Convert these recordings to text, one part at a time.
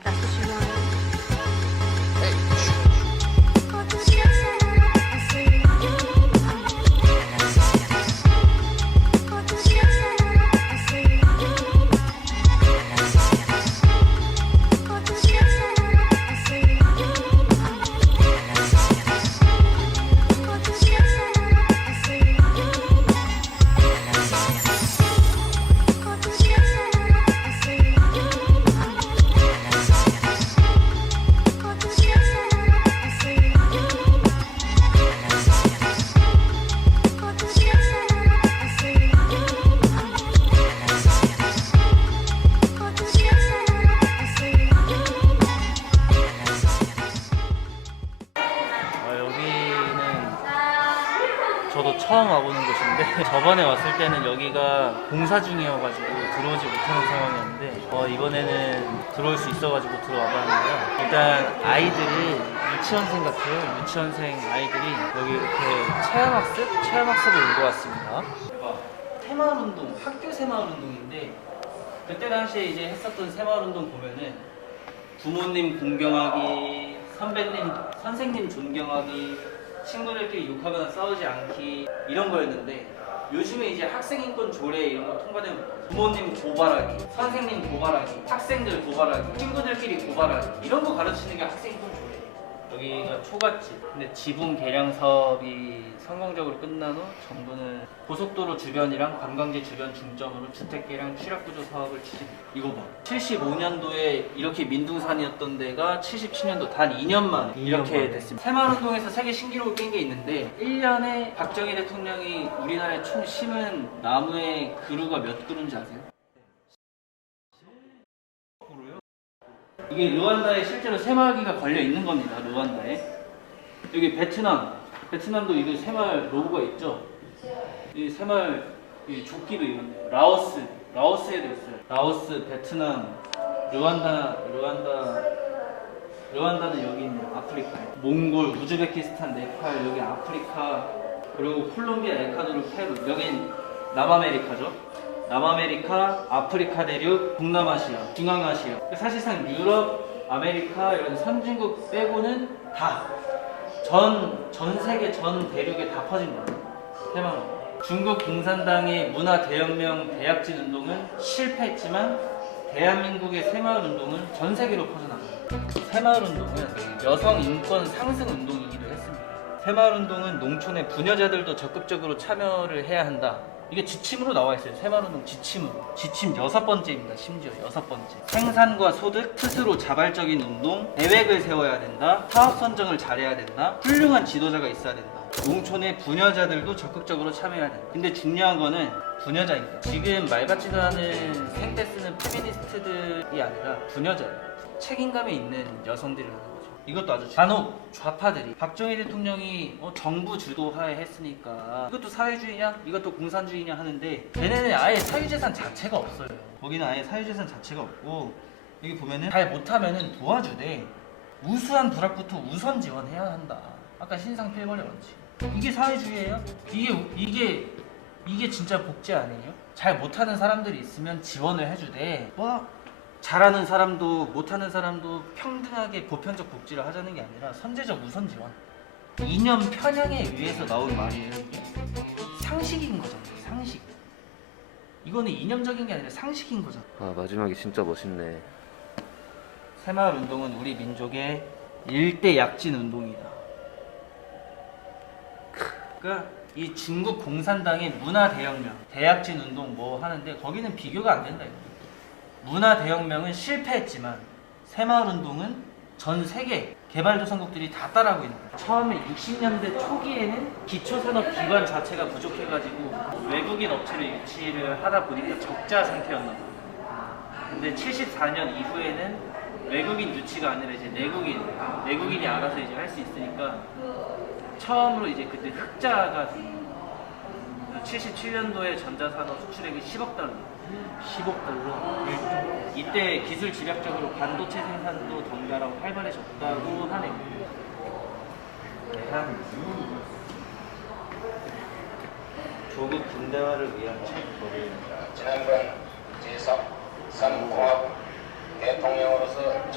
That's what you want. 저도 처음 와보는 곳인데 저번에 왔을 때는 여기가 공사 중이어가지고 들어오지 못하는 상황이었는데 이번에는 들어올 수 있어가지고 들어와봤는데요. 일단 아이들이 유치원생 같아요. 유치원생 아이들이 여기 이렇게 체험학습을 온 것 같습니다. 새마을운동, 학교 새마을운동인데 그때 당시에 이제 했었던 새마을운동 보면은 부모님 공경하기, 선생님 존경하기, 친구들끼리 욕하거나 싸우지 않기 이런 거였는데 요즘에 이제 학생인권 조례 이런 거 통과되면 부모님 고발하기, 선생님 고발하기, 학생들 고발하기, 친구들끼리 고발하기 이런 거 가르치는 게 학생인권 조례예요. 여기가 초가집. 근데 지붕 개량 사업이 성공적으로 끝난 후 정부는 고속도로 주변이랑 관광지 주변 중점으로 주택 개량 취락구조 사업을 추진합니다. 이거 봐. 75년도에 이렇게 민둥산이었던 데가 77년도 단 2년 만에 이렇게 됐습니다. 새마을운동에서 세계 신기록을 깬 게 있는데 1년에 박정희 대통령이 우리나라에 총 심은 나무의 그루가 몇 그루인지 아세요? 이게 르완다에 실제로 새마을기가 걸려 있는 겁니다. 르완다에. 여기 베트남도 이거 새마을 로고가 있죠. 이 새마을 이 조끼도 있는데 라오스에도 있어요. 라오스, 베트남, 르완다는 여기 있네요. 아프리카에. 몽골, 우즈베키스탄, 네팔 여기 아프리카, 그리고 콜롬비아, 에콰도르, 페루 여긴 남아메리카죠. 남아메리카, 아프리카 대륙, 동남아시아, 중앙아시아. 사실상 유럽, 아메리카 이런 선진국 빼고는 다 전 세계 전 대륙에 다 퍼진 거예요. 새마을운동. 중국 공산당의 문화 대혁명 대약진 운동은 실패했지만 대한민국의 새마을운동은 전 세계로 퍼져나가요. 새마을운동은 여성 인권 상승 운동이기도 했습니다. 새마을운동은 농촌의 부녀자들도 적극적으로 참여를 해야 한다. 이게 지침으로 나와 있어요. 새마을운동 지침으로. 지침 6번째입니다. 심지어 6번째. 생산과 소득, 스스로 자발적인 운동, 계획을 세워야 된다. 사업 선정을 잘해야 된다. 훌륭한 지도자가 있어야 된다. 농촌의 부녀자들도 적극적으로 참여해야 된다. 근데 중요한 거는 부녀자입니다. 지금 말 같지도 않은 생떼 쓰는 페미니스트들이 아니라 부녀자예요. 책임감이 있는 여성들이라는 거죠. 이것도 아주 간혹 좌파들이 박정희 대통령이 정부 주도하에 했으니까 이것도 사회주의냐 이것도 공산주의냐 하는데 걔네는 아예 사유재산 자체가 없어요. 거기는 아예 사유재산 자체가 없고 여기 보면은 잘 못하면은 도와주되 우수한 부락부터 우선 지원해야 한다. 아까 신상 필벌의 원칙. 이게 사회주의예요? 이게 진짜 복지 아니에요? 잘 못하는 사람들이 있으면 지원을 해주되 잘하는 사람도 못하는 사람도 평등하게 보편적 복지를 하자는 게 아니라 선제적 우선 지원. 이념 편향에 의해서 나온 말이에요. 이게 상식인 거잖아요. 상식. 이거는 이념적인 게 아니라 상식인 거잖아. 아, 마지막이 진짜 멋있네. 새마을운동은 우리 민족의 일대 약진 운동이다. 그러니까 이 중국 공산당의 문화대혁명, 대약진 운동 뭐 하는데 거기는 비교가 안 된다. 문화대혁명은 실패했지만 새마을운동은 전 세계 개발도상국들이 다 따라하고 있는 거예요. 처음에 60년대 초기에는 기초산업기관 자체가 부족해가지고 외국인 업체를 유치를 하다 보니까 적자 상태였나 봐요. 근데 74년 이후에는 외국인 유치가 아니라 이제 내국인이 알아서 이제 할 수 있으니까 처음으로 이제 그때 흑자가 77년도에 전자산업 수출액이 10억 달러. 10억 달러. 이때 기술 집약적으로 반도체 생산도 덩달아 활발해졌다고 하네요. 조국 근대화를 위한 책거리. 지난번 제3공화국 대통령으로서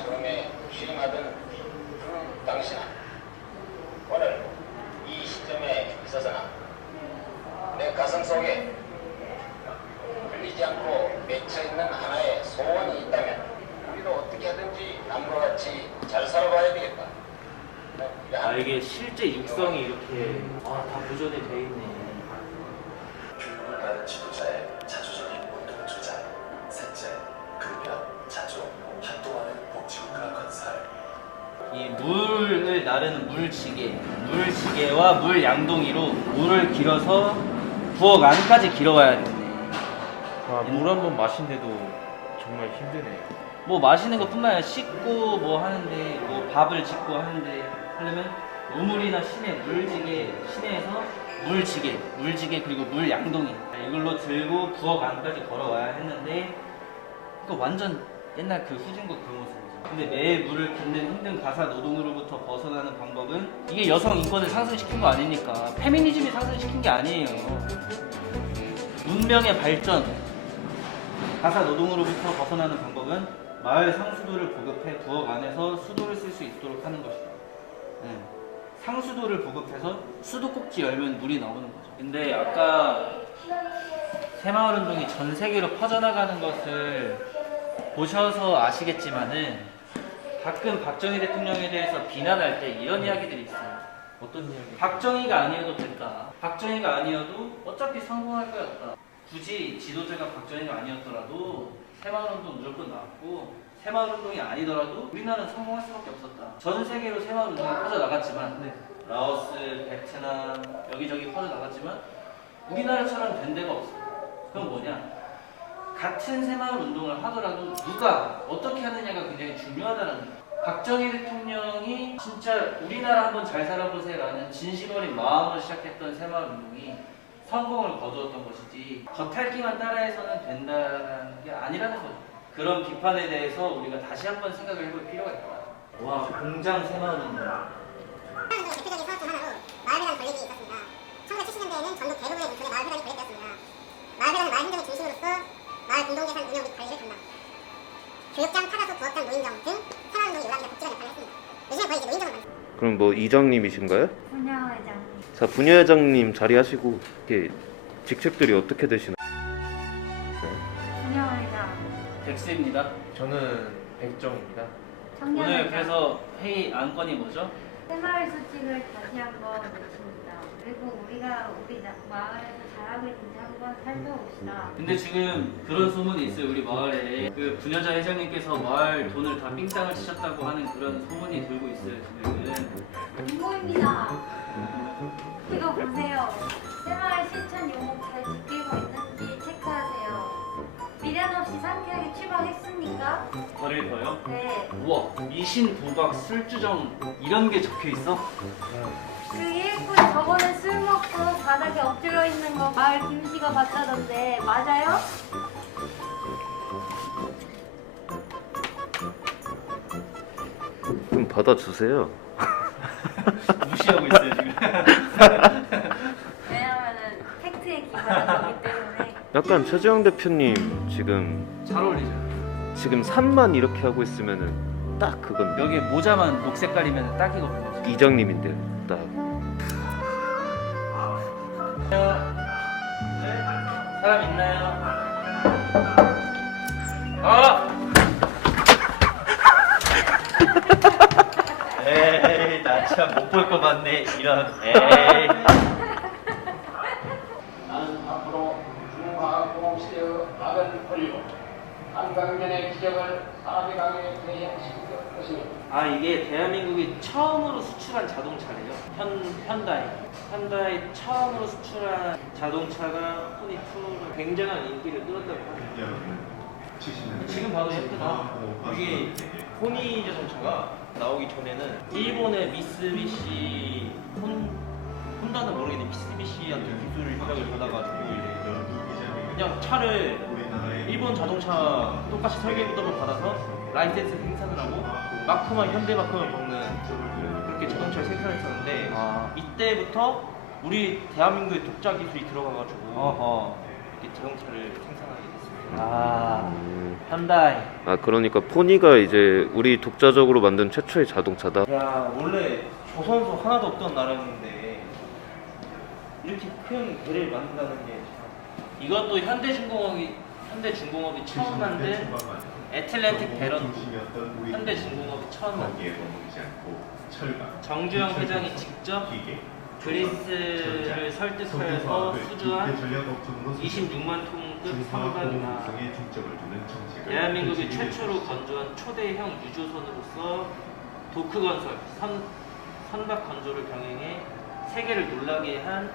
아 이게 실제 육성이 이렇게 다 보존이 돼 있네. 교육을 받은 지도자의 자주적인 운동 조작, 셋째, 급변, 자조, 한동안은 복지국가 건설. 이 물을 나르는 물지개와 물 양동이로 물을 길어서 부엌 안까지 길어와야 되네. 물 한 번 마신데도 정말 힘드네요. 뭐 마시는 것뿐만 아니라 씻고 뭐 하는데 뭐 밥을 짓고 하는데 하려면 우물이나 시내 물지개 시내에서 물지개 그리고 물 양동이 이걸로 들고 부엌 안까지 걸어와야 했는데 그거 완전 옛날 그 후진국 그 모습이죠. 근데 매 물을 깃는 힘든 가사 노동으로부터 벗어나는 방법은 이게 여성 인권을 상승시킨 거 아니니까 페미니즘이 상승시킨 게 아니에요. 문명의 발전 가사 노동으로부터 벗어나는 방법은 마을 상수도를 보급해 부엌 안에서 수도를 쓸 수 있도록 하는 것이다. 네. 상수도를 보급해서 수도꼭지 열면 물이 나오는 거죠. 근데 아까 새마을운동이 전 세계로 퍼져나가는 것을 보셔서 아시겠지만은 가끔 박정희 대통령에 대해서 비난할 때 이런 이야기들이 있어요. 어떤 이야기? 박정희가 아니어도 된다. 박정희가 아니어도 어차피 성공할 거였다. 굳이 지도자가 박정희가 아니었더라도 새마을운동 무조건 나왔고 새마을운동이 아니더라도 우리나라는 성공할 수밖에 없었다. 전 세계로 새마을운동이 퍼져나갔지만 라오스, 베트남 여기저기 퍼져나갔지만 우리나라처럼 된 데가 없어. 그건 뭐냐? 같은 새마을운동을 하더라도 누가 어떻게 하느냐가 굉장히 중요하다는 거예요. 박정희 대통령이 진짜 우리나라 한번 잘 살아보세요라는 진심 어린 마음으로 시작했던 새마을운동이 성공을 거두었던 것이지 겉핥기만 따라해서는 된다는 게 아니라는 거죠. 그런 비판에 대해서 우리가 다시 한번 생각을 해볼 필요가 있다. 와, 공장 새마을운동. 새마을운동의 대표적인 사업 중 하나로 마을회관 건립이 있었습니다. 1970년대에는 전국 대부분의 농촌에 마을회관이 건립되었습니다. 마을회관은 마을 행정의 중심으로서 마을 공동재산 운영 및 관리를 담당. 교육장, 타가소, 부업장, 노인정 등 새마을운동이 요람이나 복지관 역할을 했습니다. 요즘에 거의 이제 노인정을 만듭니다. 그럼 뭐 이장님이신가요? 분야회장. 자, 분야회장님 자리하시고 이렇게 직책들이 어떻게 되시나요? 분야회장. 백수입니다. 저는 백정입니다. 오늘 청년회장. 그래서 회의 안건이 뭐죠? 새마을 수칙을 다시 한번 외칩니다. 그리고 우리가 우리 마을에서 잘하고 있는지 한번 살펴봅시다. 근데 지금 그런 소문이 있어요. 우리 마을에 그 분여자 회장님께서 마을 돈을 다 삥땅을 치셨다고 하는 그런 소문이 돌고 있어요. 지금. 인모입니다. 이거 보세요. 새마을 실천 요목 잘 지키고 있는지 체크하세요. 미련 없이 상쾌하게 출발했습니까? 거를 더요? 네. 우와, 미신, 도박, 술주정 이런 게 적혀 있어? 그 일꾼 저번에 술 먹고 바닥에 엎드려 있는 거 마을 김씨가 봤다던데 맞아요? 좀 받아주세요. 무시하고 있어요 지금. 왜냐면은 팩트에 기반한 거기 때문에. 약간 최재형 대표님 지금 잘 어울리죠. 3만 이렇게 하고 있으면은 딱 그건 여기 모자만 녹색깔이면 딱이거든요. 이장님인데요. 딱. 네? 사람 있나요? 아! 에이, 나 참 못 볼 거 같네. 이런. 에이. 나는 앞으로 중화공시대의 막을 벌리고 한강변의 기적을 400강에 대행시킬 것이니 아, 이게 대한민국이 처음으로 수출한 자동차래요. 현다이 처음으로 수출한 자동차가 포니2로 굉장한 인기를 끌었다고 합니다. 지금 봐도 예쁘다. 이게 포니 자동차가 나오기 전에는 일본의 미쓰비시 혼다는 모르겠는데 미쓰비시한테 기술 협약을 받아가지고 그냥 차를 일본 자동차 똑같이 설계도를 받아서 라이센스 생산을 하고 마크만 현대마크만 먹는 그렇게 자동차를 생산했었는데 이때부터 우리 대한민국의 독자 기술이 들어가가지고 어허. 이렇게 자동차를 생산하게 됐습니다. 아, 현다이. 아, 그러니까 포니가 이제 우리 독자적으로 만든 최초의 자동차다. 야, 원래 조선소 하나도 없던 나라였는데 이렇게 큰 배를 만든다는 게 참. 이것도 현대중공업이 처음 만든 애틀랜틱 배런 현대중공업이 처음 만든 정주영 회장이 직접 그리스를 설득하여서 수주한 26만 톤급 선박이나 대한민국이 최초로 건조한 초대형 유조선으로서 도크건설, 선박 건조를 병행해 세계를 놀라게 한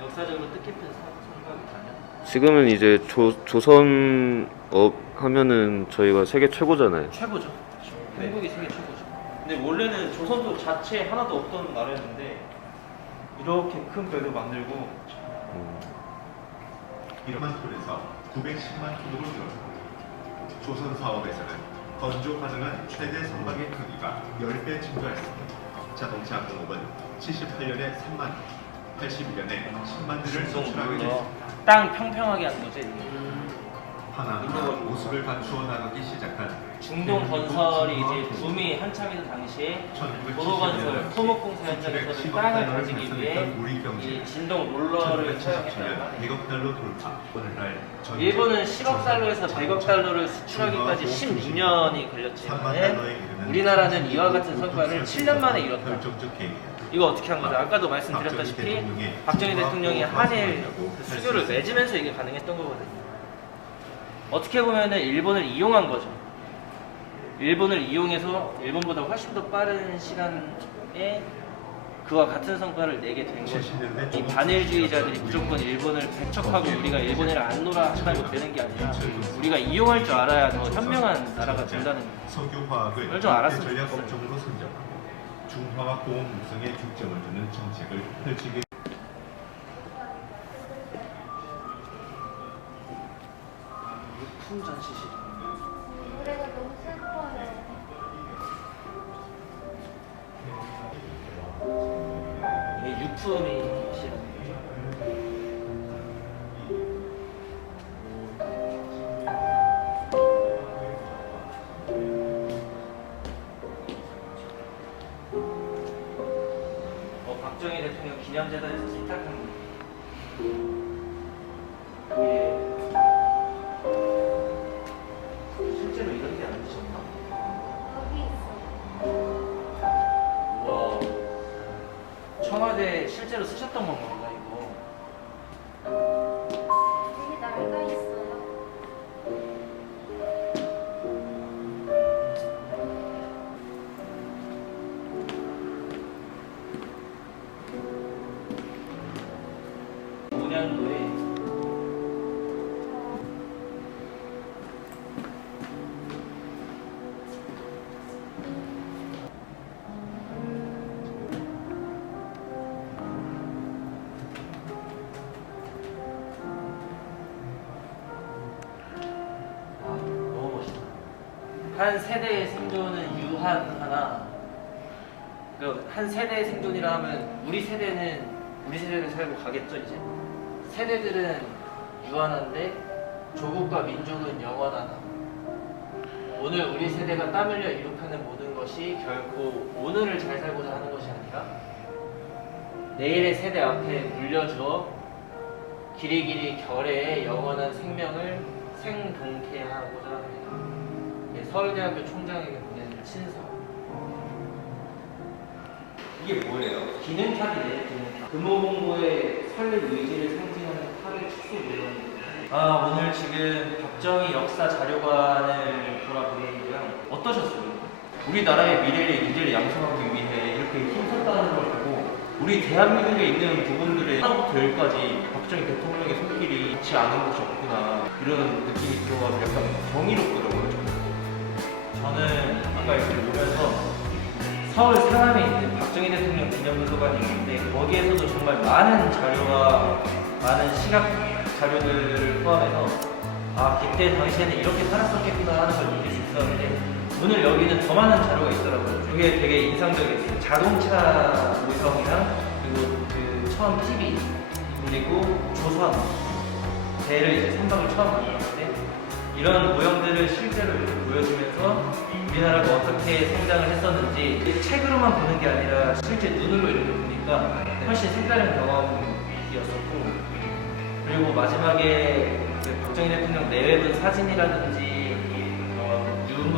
역사적으로 뜻깊은 선박이라면 지금은 이제 조선업 하면은 저희가 세계 최고잖아요. 최고죠. 한국이 세계 최고죠. 근데 원래는 조선소 자체 하나도 없던 나라였는데 이렇게 큰 배를 만들고 이러한 톤에서 910만 톤으로 늘었고 조선 사업에서는 건조 가능한 최대 선박의 크기가 10배 증가했습니다. 자동차 공업은 78년에 3만 톤, 81년에 10만 대를 수출하게 됐습니다. 땅 평평하게 한 거지. 하나하나 모습을 갖추어 나가기 시작한 중동 건설이 이제 붐이 한참이던 당시에 도로 건설, 토목공사 현장에서는 땅을 가지기 위해 이 진동 롤러를 사용했다가 미국 달러 돌파. 오늘날 전 일본은 10억 달러에서 100억 달러를 수출하기까지 16년이 걸렸지만 우리나라는 이와 같은 성과를 7년 만에 이뤘다. 결정적 계획이다. 이거 어떻게 한 거죠? 아까도 말씀드렸다시피 박정희 대통령이 한일 수교를 맺으면서 이게 가능했던 거거든요. 어떻게 보면은 일본을 이용한 거죠. 일본을 이용해서 일본보다 훨씬 더 빠른 시간에 그와 같은 성과를 내게 된 거죠. 이 반일주의자들이 무조건 일본을 배척하고 우리가 일본이랑 안 놀아 한다고 되는 게 아니라 우리가 이용할 줄 알아야 더 현명한 나라가 된다는 거예요. 석유화학을 그걸 좀 알았으면 전략 좋겠어요. 업종으로 선정하고 중화학 공업 육성에 중점을 두는 정책을 펼치게. 유품 전시실. 노래가 너무 슬퍼요. 이게 유품이 실은 박정희 대통령 기념재단에서 세탁한 그게 실제로 이런 데 앉으셨나? 여기 있어. 우와. 청와대 실제로 쓰셨던 건가 이거? 되게 낡아 있어요. 문양도에 너무 멋있다. 한 세대의 생존은 유한 하나. 그 한 세대의 생존이라 하면 우리 세대는 살고 가겠죠 이제. 세대들은 유한한데 조국과 민족은 영원하다. 오늘 우리 세대가 땀 흘려 이룩하는 모든 것이 결코 오늘을 잘 살고자 하는 것이 아니라 내일의 세대 앞에 물려주어 길이길이 결의의 영원한 생명을 생동케하고자 합니다. 서울대학교 총장에게 보낸 친서. 이게 뭐예요? 기능탑이네. 기능탑. 금호봉고의 설립 의지를 상징하는 탑의 축소 모형입니다. 오늘 지금 박정희 역사 자료관을 돌아보는데요. 어떠셨어요? 우리나라의 미래를 인재를 양성하기 위해 이렇게 힘썼다는 걸 보고 우리 대한민국에 있는 부분들의 하나부터 열까지 박정희 대통령의 손길이 닿지 않은 곳이 없구나 이런 느낌이 들어가지고 약간 경이롭더라고요. 저는 아까 이렇게 오면서 서울 상암에 있는 박정희 대통령 기념도서관이 있는데 거기에서도 정말 많은 자료와 많은 시각 자료들을 포함해서 그때 당시에는 이렇게 살았었겠구나 하는 걸 느낄 수 있었는데 오늘 여기는 더 많은 자료가 있더라고요. 그게 되게 인상적이었어요. 자동차 모형이랑 그리고 그 처음 TV 그리고 조선 배를 이제 선박을 처음 만들었는데 이런 모형들을 실제로 이렇게 보여주면서 우리나라가 어떻게 성장을 했었는지 책으로만 보는 게 아니라 실제 눈으로 이렇게 보니까 훨씬 색다른 경험이었었고 그리고 마지막에 그 박정희 대통령 내외분 사진이라든지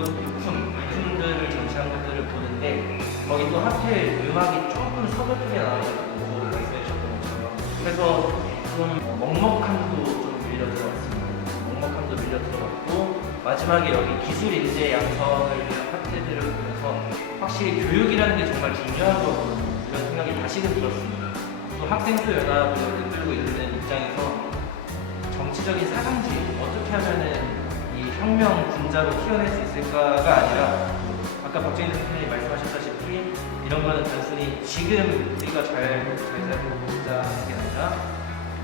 유품들을 전시한 것들을 보는데 거기 또 하필 음악이 조금 서글프게 나와가지고 말씀해 주셨던 것처럼 그래서 좀 먹먹함도 좀 밀려 들어갔습니다. 먹먹함도 밀려 들어갔고 마지막에 여기 기술 인재 양성을 위한 파트들을 보면서 확실히 교육이라는 게 정말 중요한 거구나 이런 생각이 다시금 들었습니다. 또 학생수 연합을 이끌고 있는 입장에서 정치적인 사상지 어떻게 하면은 이 혁명 군자로 키워낼 수 있을까가 아니라 아까 박정희 대통령이 말씀하셨다시피 이런 거는 단순히 지금 우리가 잘 살고 보자 하는 게 아니라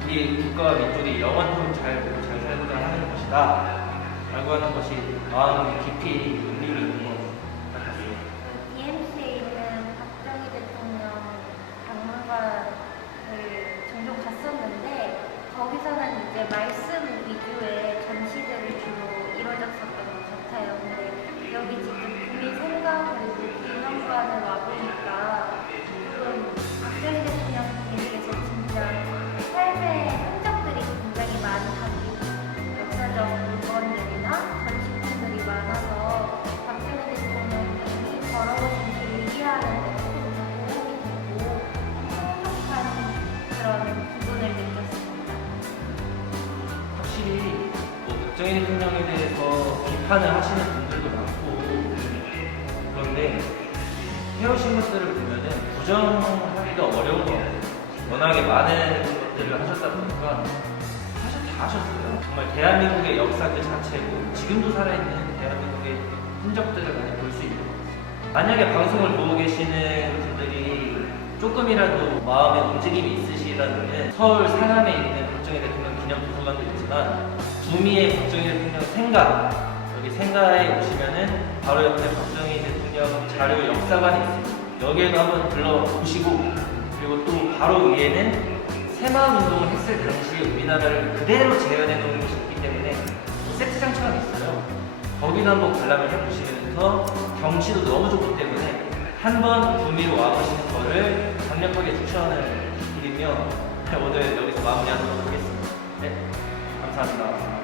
우리 국가와 민족이 영원토록 잘 보고 잘 살고자 하는 것이다 라고 하는 것이 마음 깊이 일리가 있는 것 같습니다. DMC에 있는 박정희 대통령 박물관을 종종 갔었는데 거기서는 이제 말씀 위주의 전시들이 주로 이루어졌었던 것 같아요. 근데 여기 지금 국민 생각 그리고 기념관을 와보니까 조금 박정희 대통령 분에게서 진짜 삶의 흔적들이 굉장히 많이 담긴 역사적 물건들이나 전시품들이 많아서 박정희 대통령이 걸어오신 길 이해하는 데 조금 도움이 되고 풍족한 그런 부분을 느꼈습니다. 확실히 뭐 박정희 대통령에 대해서 비판을 하시는 분들도 많고 그런데 해오신 것들을 보면은 부정하기가 어려운 것 같아요. 워낙에 많은 것들을 하셨다 보니까 사실 다 하셨어요. 정말 대한민국의 역사 그 자체고 지금도 살아있는 대한민국의 흔적들을 많이 볼 수 있는 것 같아요. 만약에 방송을 보고 계시는 분들이 조금이라도 마음에 움직임이 있으시다면 서울 상암에 있는 박정희 대통령 기념 도서관도 있지만 구미의 박정희 대통령 생가 여기 생가에 오시면은 바로 옆에 박정희 대통령 자료 역사관이 있습니다. 여기에도 한번 들러보시고 그리고 또 바로 위에는 새마을운동을 했을 당시에 우리나라를 그대로 재현해 놓은 곳이 있기 때문에 세트장처럼 있어요. 거기도 한번 관람을 해보시면서 경치도 너무 좋기 때문에 한번 구미로 와보시는 거를 강력하게 추천을 드리며 오늘 여기서 마무리하도록 하겠습니다. 네, 감사합니다.